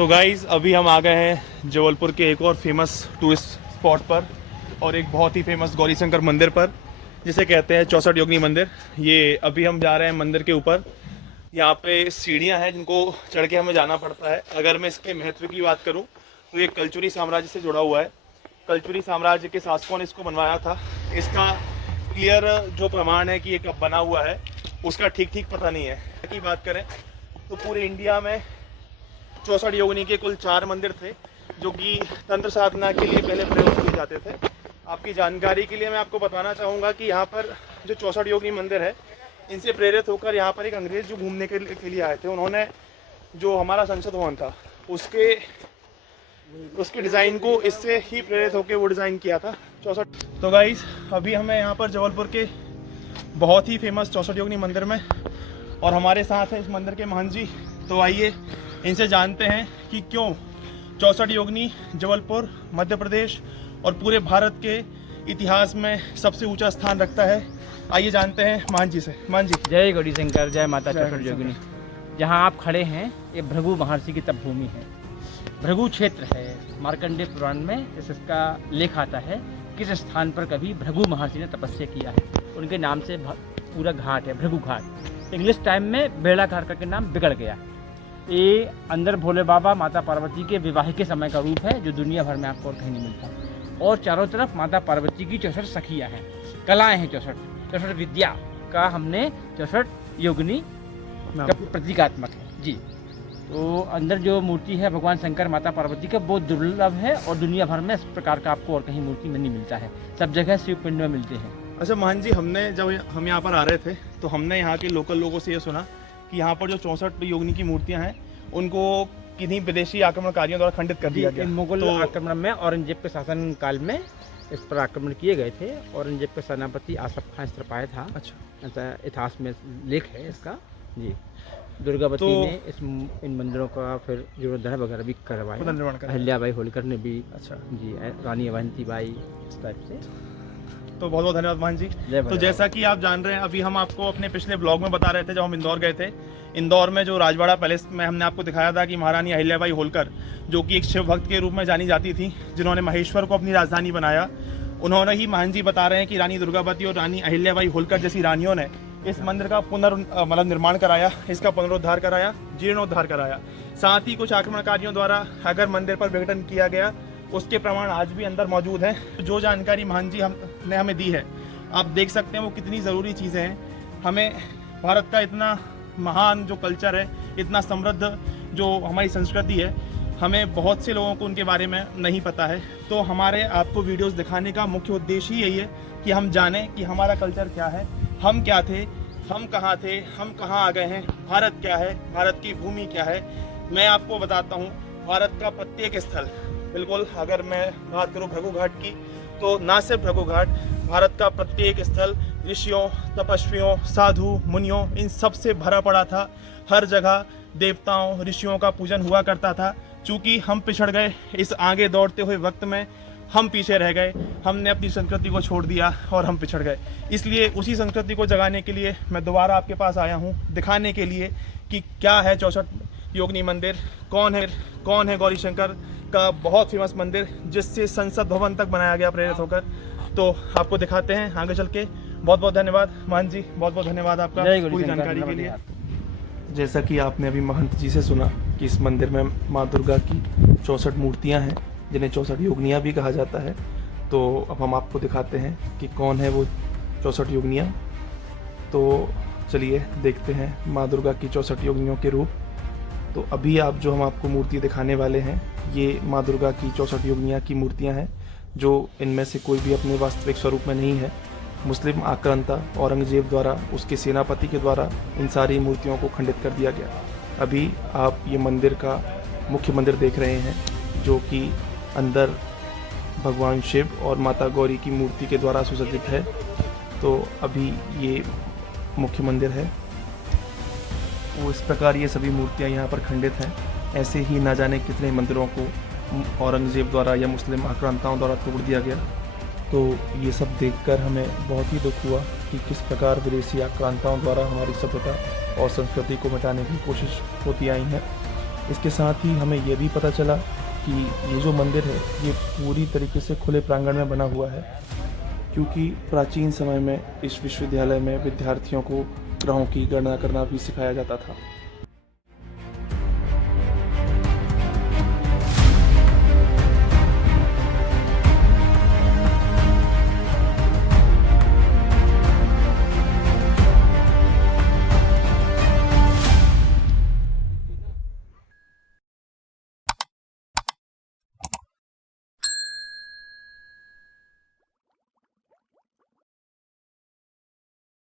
तो गाइज़ अभी हम आ गए हैं जबलपुर के एक और फेमस टूरिस्ट स्पॉट पर और एक बहुत ही फेमस गौरी शंकर मंदिर पर, जिसे कहते हैं 64 योगिनी मंदिर। ये अभी हम जा रहे हैं मंदिर के ऊपर। यहाँ पे सीढ़ियाँ हैं जिनको चढ़ के हमें जाना पड़ता है। अगर मैं इसके महत्व की बात करूँ तो ये कलचुरी साम्राज्य से जुड़ा हुआ है। कलचुरी साम्राज्य के शासकों ने इसको बनवाया था। इसका क्लियर जो प्रमाण है कि ये कब बना हुआ है उसका ठीक पता नहीं है। की बात करें तो पूरे इंडिया में 64 योगिनी के कुल 4 मंदिर थे जो कि तंत्र साधना के लिए पहले प्रयोग किए जाते थे। आपकी जानकारी के लिए मैं आपको बताना चाहूँगा कि यहाँ पर जो 64 योगिनी मंदिर है, इनसे प्रेरित होकर यहाँ पर एक अंग्रेज़ जो घूमने के लिए आए थे, उन्होंने जो हमारा संसद भवन था उसके डिज़ाइन को इससे ही प्रेरित होकर वो डिज़ाइन किया था 64। तो गाइस अभी हमें यहाँ पर जबलपुर के बहुत ही फेमस 64 योगिनी मंदिर में, और हमारे साथ हैं इस मंदिर के महंत जी। तो आइए इनसे जानते हैं कि क्यों 64 योगिनी जबलपुर मध्य प्रदेश और पूरे भारत के इतिहास में सबसे ऊंचा स्थान रखता है। आइए जानते हैं महंत जी से। महंत जी, जय गौरी शंकर, जय माता 64 योगिनी। जहाँ आप खड़े हैं ये भृगु महर्षि की तपभूमि है, भृगु क्षेत्र है। मार्कंडेय पुराण में इसका लेख आता है किस स्थान पर कभी भृगु महर्षि ने तपस्या किया है। उनके नाम से पूरा घाट है भृगु घाट। इंग्लिश टाइम में बेड़ा घाट का नाम बिगड़ गया। ये अंदर भोले बाबा माता पार्वती के विवाह के समय का रूप है जो दुनिया भर में आपको और कहीं नहीं मिलता। और चारों तरफ माता पार्वती की 64 सखियाँ हैं, कलाएँ हैं 64 विद्या का हमने 64 योगिनी का प्रतीकात्मक है जी। तो अंदर जो मूर्ति है भगवान शंकर माता पार्वती का बहुत दुर्लभ है और दुनिया भर में इस प्रकार का आपको और कहीं मूर्ति नहीं मिलता है। सब जगह शिव पिंड में मिलते हैं। अच्छा महंत जी, जब हम यहाँ पर आ रहे थे तो हमने यहाँ के लोकल लोगों से ये सुना कि यहाँ पर जो 64 योगिनी की मूर्तियाँ हैं उनको किन्हीं विदेशी आक्रमणकारियों द्वारा खंडित कर दिया गया। मुगल आक्रमण में औरंगजेब के शासन काल में इस पर आक्रमण किए गए थे। औरंगजेब का सेनापति आसफ खान स्त्रपाय था। अच्छा, इतिहास में लेख है इसका जी। दुर्गावती ने इन मंदिरों का फिर जीर्णोद्धार वगैरह भी करवाया। अहिल्याबाई होलकर ने भी। अच्छा जी, रानी अवंती बाई, इस टाइप से। तो बहुत बहुत धन्यवाद महंत जी। तो जैसा कि आप जान रहे हैं, अभी हम आपको अपने पिछले ब्लॉग में बता रहे थे जब हम इंदौर गए थे। इंदौर में जो राजवाड़ा पैलेस में हमने आपको दिखाया था कि महारानी अहिल्याबाई होलकर, जो कि एक शिव भक्त के रूप में जानी जाती थी, जिन्होंने महेश्वर को अपनी राजधानी बनाया, उन्होंने ही महंत जी बता रहे हैं कि रानी दुर्गावती और रानी अहिल्याबाई होलकर जैसी रानियों ने इस मंदिर का निर्माण कराया, इसका पुनरुद्धार कराया, जीर्णोद्धार कराया। साथ ही कुछ आक्रमणकारियों द्वारा अगर मंदिर पर विघटन किया गया उसके प्रमाण आज भी अंदर मौजूद हैं। जो जानकारी महंत जी ने हमें दी है, आप देख सकते हैं वो कितनी ज़रूरी चीज़ें हैं। हमें भारत का इतना महान जो कल्चर है, इतना समृद्ध जो हमारी संस्कृति है, हमें बहुत से लोगों को उनके बारे में नहीं पता है। तो हमारे आपको वीडियोस दिखाने का मुख्य उद्देश्य ही यही है कि हम जानें कि हमारा कल्चर क्या है, हम क्या थे, हम कहाँ थे, हम कहाँ आ गए हैं, भारत क्या है, भारत की भूमि क्या है। मैं आपको बताता हूँ भारत का प्रत्येक स्थल, बिल्कुल अगर मैं बात करूँ भृगु घाट की, तो ना सिर्फ भृगु घाट, भारत का प्रत्येक स्थल ऋषियों, तपस्वियों, साधु, मुनियों, इन सब से भरा पड़ा था। हर जगह देवताओं, ऋषियों का पूजन हुआ करता था। चूँकि हम पिछड़ गए, इस आगे दौड़ते हुए वक्त में हम पीछे रह गए, हमने अपनी संस्कृति को छोड़ दिया और हम पिछड़ गए। इसलिए उसी संस्कृति को जगाने के लिए मैं दोबारा आपके पास आया हूँ, दिखाने के लिए कि क्या है 64 योगिनी मंदिर, कौन है गौरी शंकर का बहुत फेमस मंदिर जिससे संसद भवन तक बनाया गया प्रेरित होकर। तो आपको दिखाते हैं आगे चल के। बहुत बहुत धन्यवाद महंत जी, बहुत बहुत धन्यवाद आपका पूरी जानकारी के लिए। जैसा कि आपने अभी महंत जी से सुना कि इस मंदिर में माँ दुर्गा की 64 मूर्तियाँ हैं, जिन्हें 64 योगिनियाँ भी कहा जाता है। तो अब हम आपको दिखाते हैं कि कौन है वो 64 योगिनियाँ। तो चलिए देखते हैं माँ दुर्गा की 64 योगिनियों के रूप। तो अभी आप जो हम आपको मूर्ति दिखाने वाले हैं, ये माँ दुर्गा की 64 योगिनियाँ की मूर्तियाँ हैं, जो इनमें से कोई भी अपने वास्तविक स्वरूप में नहीं है। मुस्लिम आक्रांता औरंगजेब द्वारा, उसके सेनापति के द्वारा इन सारी मूर्तियों को खंडित कर दिया गया। अभी आप ये मंदिर का मुख्य मंदिर देख रहे हैं, जो कि अंदर भगवान शिव और माता गौरी की मूर्ति के द्वारा सुसज्जित है। तो अभी ये मुख्य मंदिर है। वो इस प्रकार ये सभी मूर्तियाँ यहाँ पर खंडित हैं। ऐसे ही ना जाने कितने मंदिरों को औरंगजेब द्वारा या मुस्लिम आक्रांताओं द्वारा तोड़ दिया गया। तो ये सब देखकर हमें बहुत ही दुख हुआ कि किस प्रकार विदेशी आक्रांताओं द्वारा हमारी सभ्यता और संस्कृति को मिटाने की कोशिश होती आई है। इसके साथ ही हमें ये भी पता चला कि ये जो मंदिर है ये पूरी तरीके से खुले प्रांगण में बना हुआ है, क्योंकि प्राचीन समय में इस विश्वविद्यालय में विद्यार्थियों को ग्रहों की गणना करना भी सिखाया जाता था।